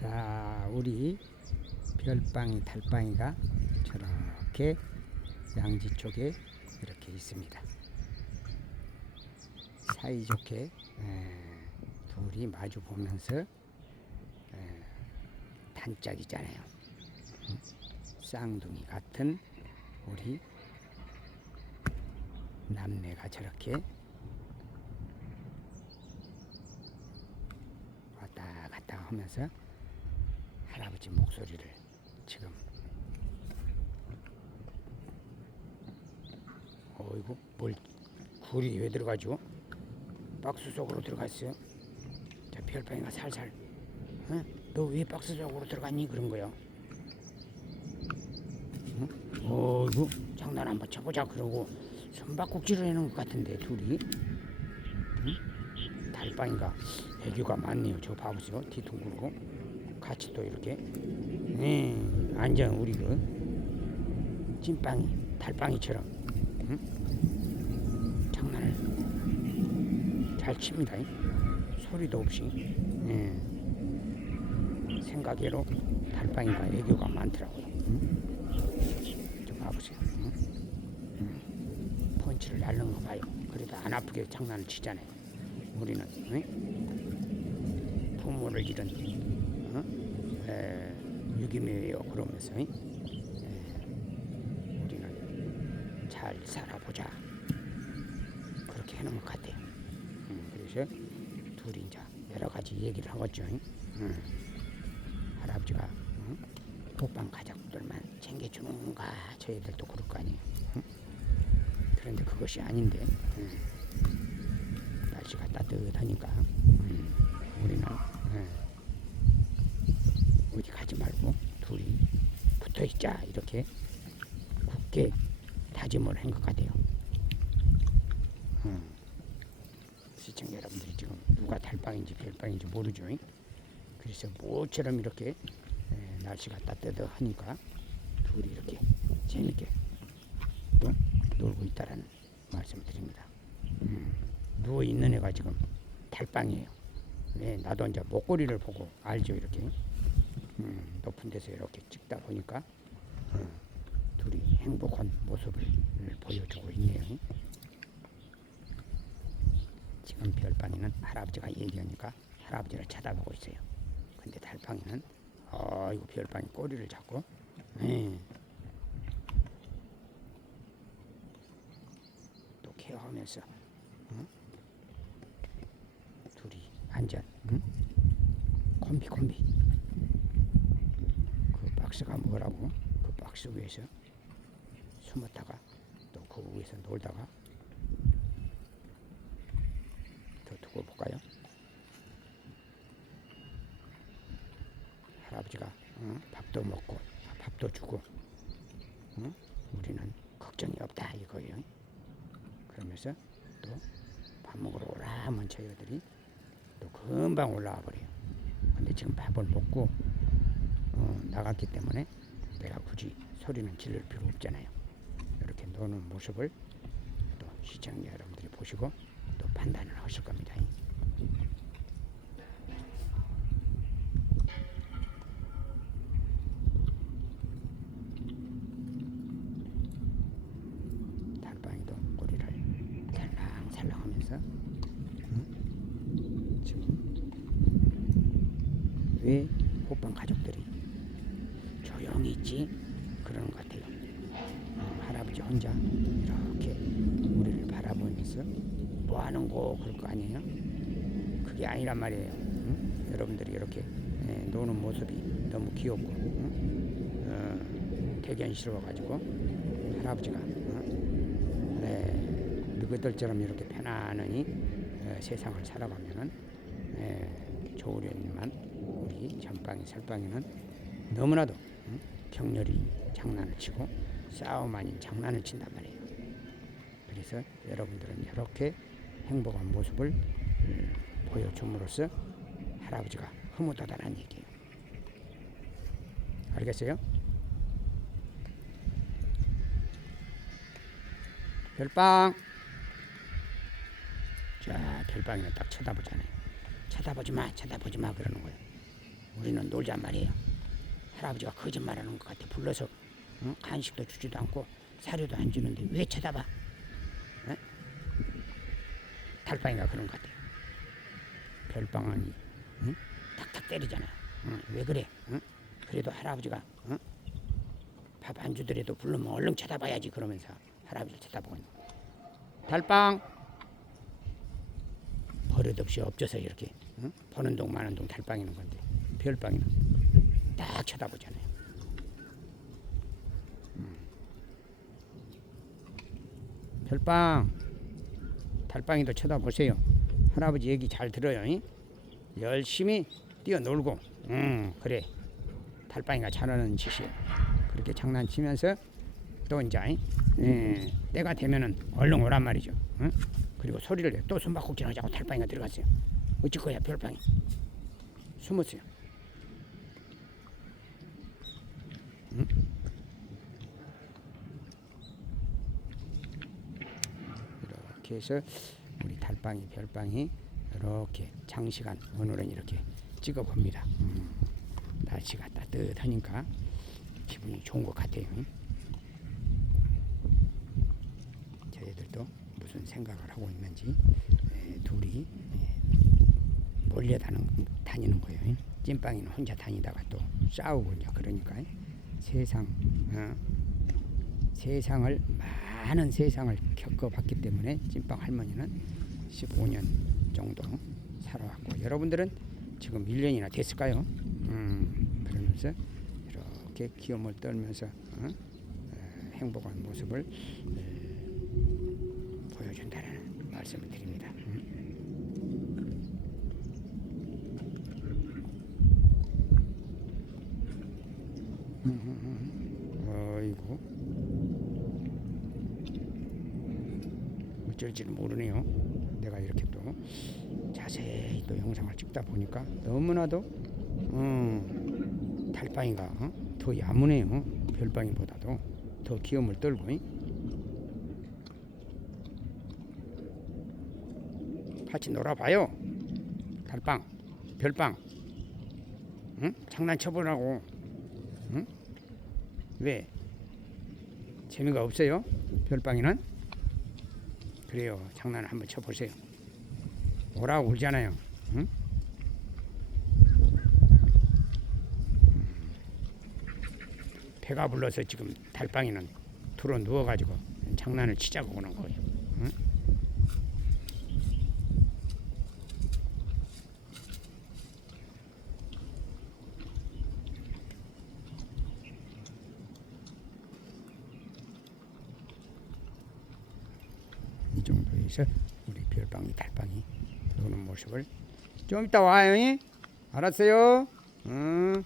자, 우리 별빵이 달빵이가 저렇게 양지 쪽에 이렇게 있습니다. 사이좋게 에, 둘이 마주 보면서 에, 단짝이잖아요. 응? 쌍둥이 같은 우리 남매가 저렇게 왔다 갔다 하면서 할아버지 목소리를 지금 어이구 뭘 굴이 왜 들어가죠? 박스 속으로 들어갔어요. 자 별빵이가 살살 어? 너왜 박스 속으로 들어갔니? 그런 거요. 응? 어이구 장난 한번 쳐보자 그러고 숨바꼭질을 해놓은 것 같은데 둘이 응? 달빵이가 애교가 많네요. 저 봐보세요. 뒤둥글고 같이 또 이렇게 음, 완전 우리 그 찐빵이 달빵이처럼 응? 장난을 잘 칩니다. 소리도 없이 예. 생각외로 달빵이가 애교가 많더라고요. 응? 좀 봐보세요. 응? 응. 펀치를 날는 거 봐요. 그래도 안 아프게 장난을 치잖아요. 우리는 응? 부모를 잃은 어? 에, 유기묘예요 그러면서 에, 우리는 잘 살아보자 그렇게 해놓은 것 같아요. 음, 그래서 둘이 이제 여러 가지 얘기를 하겠죠. 음, 할아버지가 음, 독방 가족들만 챙겨주는가 저희들도 그럴 거 아니에요. 음? 그런데 그것이 아닌데 음, 날씨가 따뜻하니까 음, 우리는 예, 어디 가지 말고 둘이 붙어 있자 이렇게 굳게 다짐을 한 것 같아요. 음. 시청자 여러분들이 지금 누가 달빵인지 별빵인지 모르죠. 그래서 모처럼 이렇게 예, 날씨가 따뜻하니까 둘이 이렇게 재밌게 또 놀고 있다라는 말씀드립니다. 음. 누워 있는 애가 지금 달빵이에요. 네, 나도 이제 목걸이를 보고 알죠 이렇게 음, 높은 데서 이렇게 찍다 보니까 음, 둘이 행복한 모습을 보여주고 있네요. 지금 별빵이는 할아버지가 얘기하니까 할아버지를 쳐다보고 있어요. 근데 달빵이는 어 이거 별빵이 꼬리를 잡고 예. 또 케어하면서 응? 둘이 앉아 응? 콤비 콤비 그 박스가 뭐라고 그 박스 위에서 숨었다가 또 그 위에서 놀다가 더 두고 볼까요? 할아버지가 응? 밥도 먹고 밥도 주고 응? 우리는 걱정이 없다 이거예요. 그러면서 또 밥 먹으러 오라 하면 저희들이 또 금방 올라와 버려요. 근데 지금 밥을 먹고 어, 나갔기 때문에 내가 굳이 소리는 지를 필요 없잖아요. 이렇게 노는 모습을 또 시청자 여러분들이 보시고 또 판단을 하실 겁니다. 달빵이도 꼬리를 살랑살랑 하면서 응? 지금 왜 호빵 가족들이 조용히 있지 그러는 것 같아요. 어, 할아버지 혼자 이렇게 우리를 바라보면서 뭐 하는 거 그럴 거 아니에요? 그게 아니란 말이에요. 응? 여러분들이 이렇게 예, 노는 모습이 너무 귀엽고 응? 어, 대견스러워가지고 할아버지가 어? 네, 너희들처럼 이렇게 편안하니 어, 세상을 살아가면은 에, 좋으려니만 우리 전빵이 살빵이는 너무나도 응? 격렬히 장난을 치고 싸움 아닌 장난을 친단 말이에요. 그래서 여러분들은 이렇게 행복한 모습을 음, 보여줌으로써 할아버지가 흐뭇하다는 얘기예요. 알겠어요? 별빵. 자, 별빵이는 딱 쳐다보잖아요. 쳐다보지 마, 쳐다보지 마 그러는 거예요. 우리는 놀잔 말이에요. 할아버지가 거짓말하는 것 같아. 불러서 어? 간식도 주지도 않고 사료도 안 주는데 왜 쳐다봐? 어? 달빵이가 그런 것 같아요. 별방아니 응? 탁탁 때리잖아. 응? 왜 그래? 응? 그래도 할아버지가 응? 밥안 주더라도 부르면 얼른 쳐다봐야지 그러면서 할아버지를 쳐다보고. 달빵 버릇없이 엎져서 이렇게 응? 보는 동 마는 동 달빵이는 건데 별빵이는 딱 쳐다보잖아요. 음. 별빵 달빵이도 쳐다보세요. 할아버지 얘기 잘 들어요. 잉? 열심히 뛰어놀고, 음 그래 달빵이가 잘하는 짓이에요. 그렇게 장난치면서 또 이제 잉? 예, 때가 되면은 얼른 오란 말이죠. 응? 그리고 소리를. 또 숨바꼭질 하자고 달빵이가 들어갔어요. 어쩔 거야 별빵이 숨었어요. 응? 이렇게 해서 우리 달빵이 별빵이 이렇게 장시간 오늘은 이렇게 찍어 봅니다. 음, 날씨가 따뜻하니까 기분이 좋은 것 같아요. 저희들도 무슨 생각을 하고 있는지 에, 둘이 에, 몰려 다는, 다니는 거예요. 찐빵이는 혼자 다니다가 또 싸우고 그러니까 세상 어, 세상을 많은 세상을 겪어봤기 때문에 찐빵 할머니는 15년 정도 살아왔고 여러분들은 지금 1년이나 됐을까요? 음, 그러면서 이렇게 기염을 떨면서 어? 에, 행복한 모습을 에, 보여준다는 말씀을 드립니다. 음. 어이구 어쩔지를 모르네요. 내가 이렇게 또 자세히 또 영상을 찍다 보니까 너무나도 음, 달빵이가 어? 더 야무네요. 별빵이보다도 더 기염을 떨고 잉? 같이 놀아봐요. 달빵, 별빵. 응? 장난쳐보라고. 응? 왜? 재미가 없어요? 별빵이는? 그래요. 장난을 한번 쳐보세요. 오라고 울잖아요. 응? 음. 배가 불러서 지금 달빵이는 들어 누워가지고 장난을 치자고 오는 거예요. 응? 이 정도에서 우리 별빵이 달빵이 노는 모습을 좀 이따 와요. 잉? 알았어요? 응.